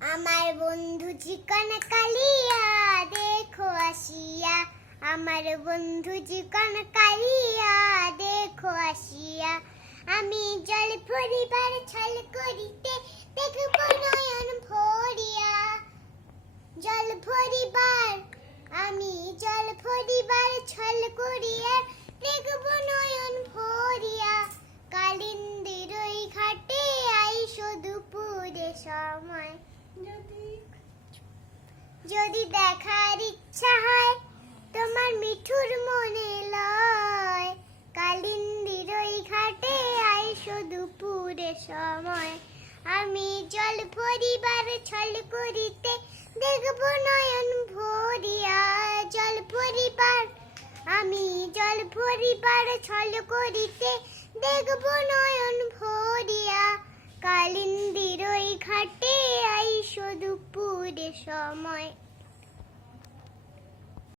আমার বন্ধু চিকন কালিয়া দেখো আসিয়া, আমার বন্ধু চিকন কালিয়া দেখো আসিয়া। আমি জল ভরিবার ছল করিতে দেখব নয়ন ভরিয়া। জল ভরিবার আমি জল ভরিবার ছল করিয়া দেখব নয়ন ভরিয়া। কালিন্দীর ওই ঘাটে আইসো দুপুরে সময়, যদি দেখার ইচ্ছা হয় তোমার মিঠুর মনে লয়। কালিন্দীর ওই ঘাটে আইসো দুপুরে সময়। আমি জল ভরিবার ছল করিতে দেখব নয়ন ভরিয়া। জল ভরিবার আমি জল ভরিবার ছল করিতে দেখব নয়ন ভরিয়া। কালিন্দীর ওই ঘাটে আইসো দুপুরে সময়।